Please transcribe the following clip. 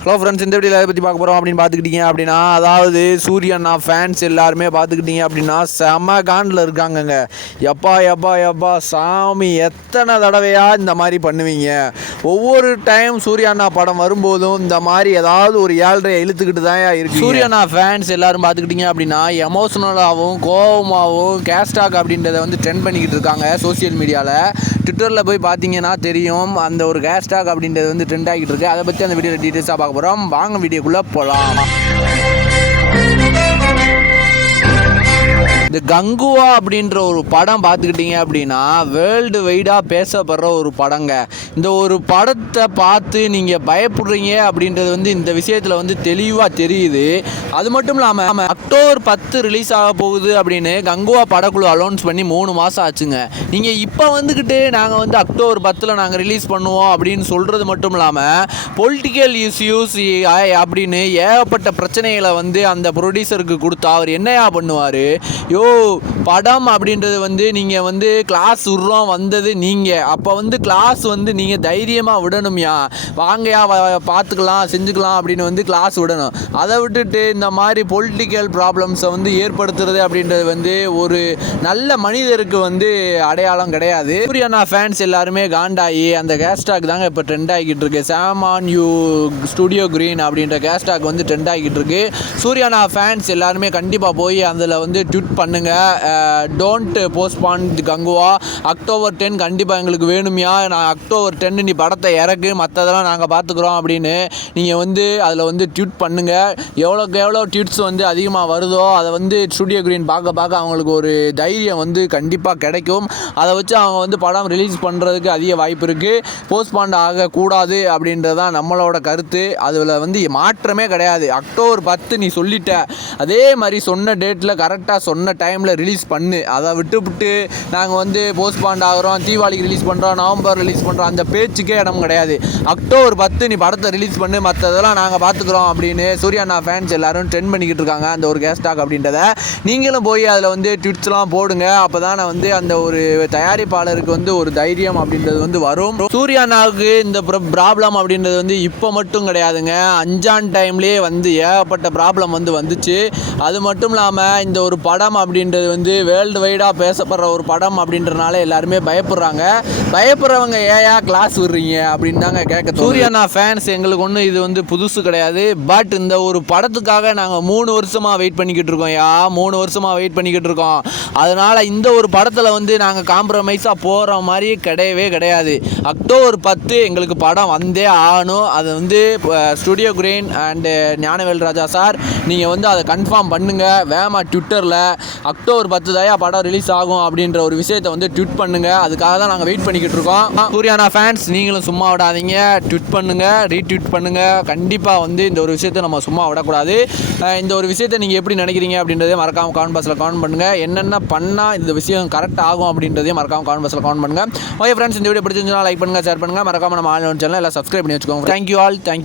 Hello friends இந்த video பற்றி பார்க்க போகிறோம் அப்படின்னு பார்த்துக்கிட்டீங்க அப்படின்னா அதாவது சூரியண்ணா ஃபேன்ஸ் எல்லாருமே பார்த்துக்கிட்டீங்க அப்படின்னா செம காண்டில் இருக்காங்கங்க. எப்பா எப்பா எப்பா சாமி எத்தனை தடவையாக இந்த மாதிரி பண்ணுவீங்க? ஒவ்வொரு டைம் சூர்யாண்ணா படம் வரும்போதும் இந்த மாதிரி ஏதாவது ஒரு ஏழரை இழுத்துக்கிட்டு தான் இருக்கு சூர்யாண்ணா ஃபேன்ஸ் எல்லாரும் பார்த்துக்கிட்டீங்க அப்படின்னா எமோஷனலாகவும் கோபமாகவும் கேஸ்டாக் அப்படின்றத வந்து ட்ரெண்ட் பண்ணிக்கிட்டு இருக்காங்க சோஷியல் மீடியாவில் ட்விட்டரில் போய் பார்த்தீங்கன்னா தெரியும் அந்த ஒரு கேஸ்டாக் அப்படின்றது வந்து ட்ரெண்ட் ஆகிட்டு இருக்கு. அதை பற்றி அந்த வீடியோவில் டீட்டெயில்ஸாக பார்க்க போகிறோம் வாங்க வீடியோக்குள்ளே போகலாம் இந்த கங்குவா அப்படின்ற ஒரு படம் பார்த்துக்கிட்டீங்க அப்படின்னா வேர்ல்டு வைடாக பேசப்படுற ஒரு படங்க. இந்த ஒரு படத்தை பார்த்து நீங்கள் பயப்படுறீங்க அப்படின்றது வந்து இந்த விஷயத்தில் வந்து தெளிவாக தெரியுது. அது மட்டும் இல்லாமல் அக்டோபர் பத்து ரிலீஸ் ஆக போகுது அப்படின்னு கங்குவா படக்குழு அலௌன்ஸ் பண்ணி மூணு மாதம் ஆச்சுங்க. நீங்கள் இப்போ வந்துக்கிட்டு நாங்கள் வந்து அக்டோபர் பத்தில் நாங்கள் ரிலீஸ் பண்ணுவோம் அப்படின்னு சொல்கிறது மட்டும் இல்லாமல் பொலிட்டிக்கல் இஷ்யூஸ் அப்படின்னு ஏகப்பட்ட பிரச்சனைகளை வந்து அந்த ப்ரொடியூசருக்கு கொடுத்தா அவர் என்னையா பண்ணுவார்? யோ படம் அப்படின்றது வந்து நீங்கள் வந்து கிளாஸ் விட்றோம் வந்தது நீங்கள் அப்போ வந்து கிளாஸ் வந்து நீங்கள் தைரியமாக விடணும்யா வாங்கயா பார்த்துக்கலாம் செஞ்சுக்கலாம் அப்படின்னு வந்து கிளாஸ் விடணும். அதை விட்டுட்டு இந்த மாதிரி பொலிட்டிக்கல் ப்ராப்ளம்ஸை வந்து ஏற்படுத்துறது அப்படின்றது வந்து ஒரு நல்ல மனிதருக்கு வந்து அடையாளம் கிடையாது. சூரியனா ஃபேன்ஸ் எல்லாருமே காண்டாகி அந்த கேஸ்டாக் தாங்க இப்போ ட்ரெண்ட் ஆகிட்டு இருக்கு. Shame on you Studio Green அப்படின்ற கேஸ்டாக் வந்து ட்ரெண்ட் ஆகிட்டு இருக்கு. சூர்யானா ஃபேன்ஸ் எல்லாருமே கண்டிப்பாக போய் அதில் வந்து ட்விட் பண்ண பண்ணுங்க. Don't postpone Kanguva. October ten கண்டிப்பாக எங்களுக்கு வேணுமியா. நான் அக்டோபர் டென் நீ படத்தை இறக்கு மற்றதெல்லாம் நாங்கள் பார்த்துக்குறோம் அப்படின்னு நீங்கள் வந்து அதில் வந்து ட்வீட் பண்ணுங்கள் எவ்வளோக்கு எவ்வளோ ட்வீட்ஸ் வந்து அதிகமாக வருதோ அதை வந்து ஸ்டுடியோ க்ரீன் பார்க்க பார்க்க அவங்களுக்கு ஒரு தைரியம் வந்து கண்டிப்பாக கிடைக்கும். அதை வச்சு அவங்க வந்து படம் ரிலீஸ் பண்ணுறதுக்கு அதிக வாய்ப்பு இருக்குது போஸ்ட்பாண்ட் ஆகக்கூடாது அப்படின்றது தான் நம்மளோட கருத்து. அதில் வந்து மாற்றமே கிடையாது. அக்டோபர் பத்து நீ சொல்லிட்ட அதே மாதிரி சொன்ன டேட்டில் கரெக்டாக சொன்ன டைமில் ரிலீஸ் பண்ணு. அதை விட்டுவிட்டு நாங்கள் வந்து போஸ்ட்பாண்ட் ஆகிறோம். தீபாவளிக்கு ரிலீஸ் பண்ணுறோம் நவம்பர் ரிலீஸ் பண்ணுறோம் அந்த பேச்சுக்கே இடம் கிடையாது. அக்டோபர் பத்து நீ படத்தை ரிலீஸ் பண்ணு. மற்றதெல்லாம் நாங்கள் பார்த்துக்குறோம் அப்படின்னு சூர்யாண்ணா ஃபேன்ஸ் எல்லோரும் ட்ரெண்ட் பண்ணிக்கிட்டு இருக்காங்க. அந்த ஒரு கேஸ்டாக் அப்படின்றத. நீங்களும் போய் அதில் வந்து ட்விட்ஸ்லாம் போடுங்க. அப்போ தான் வந்து அந்த ஒரு தயாரிப்பாளருக்கு வந்து ஒரு தைரியம் அப்படின்றது வந்து வரும். சூர்யாண்ணாவுக்கு இந்த ப்ராப்ளம் அப்படின்றது வந்து இப்போ மட்டும் கிடையாதுங்க. அஞ்சான் டைம்லேயே வந்து ஏகப்பட்ட ப்ராப்ளம் வந்து வந்துச்சு. அது மட்டும் இல்லாமல் இந்த ஒரு படம் அப்படின்றது வந்து வேர்ல்டு வைடாக பேசப்படுற ஒரு படம் அப்படின்றனால எல்லாருமே பயப்படுறாங்க. பயப்படுறவங்க ஏயா கிளாஸ் விடுறீங்க அப்படின்னு தாங்க கேட்க சூர்யாண்ணா ஃபேன்ஸ் எங்களுக்கு ஒன்றும் இது வந்து புதுசு கிடையாது. பட் இந்த ஒரு படத்துக்காக நாங்கள் மூணு வருஷமாக வெயிட் பண்ணிக்கிட்டு இருக்கோம் யா மூணு வருஷமாக வெயிட் பண்ணிக்கிட்டு இருக்கோம். அதனால் இந்த ஒரு படத்தில் வந்து நாங்கள் காம்ப்ரமைஸாக போகிற மாதிரி கிடையவே கிடையாது. அக்டோபர் பத்து எங்களுக்கு படம் வந்தே ஆகணும். அது வந்து ஸ்டுடியோ கிரீன் அண்டு ஞானவேல் ராஜா சார் நீங்கள் வந்து அதை கன்ஃபார்ம் பண்ணுங்கள் வேமா ட்விட்டரில் அக்டோபர் பத்து தாயா படம் ரிலீஸ் ஆகும் அப்படின்ற ஒரு விஷயத்தை வந்து ட்விட் பண்ணுங்கள் அதுக்காக தான் நாங்கள் வெயிட் பண்ணிக்கிட்டு இருக்கோம். சூர்யானா ஃபேன்ஸ் நீங்களும் சும்மா விடாதீங்க. ட்விட் பண்ணுங்கள் ரீட்வீட் பண்ணுங்கள் கண்டிப்பாக வந்து இந்த ஒரு விஷயத்தை நம்ம சும்மா விடக்கூடாது. இந்த ஒரு விஷயத்தை நீங்கள் எப்படி நினைக்கிறீங்க அப்படின்றதே மறக்காமல் கமெண்ட் பாக்ஸில் கமெண்ட் பண்ணுங்கள் என்னென்ன என்னென்ன பண்ணால் இந்த விஷயம் கரெக்ட் ஆகும் அப்படின்றதையும் மறக்காமல் கமெண்ட் பாக்ஸில் கமெண்ட் பண்ணுங்கள் ஓகே ஃப்ரெண்ட்ஸ் இந்த வீடியோ பிடிச்சிருந்துச்சுன்னா லைக் பண்ணுங்கள் ஷேர் பண்ணுங்கள் மறக்காமல் நம்ம ஆன்லைன் சேனல் எல்லாம் சப்ஸ்கிரைப் பண்ணி வச்சுக்கோங்க. Thank you all thank you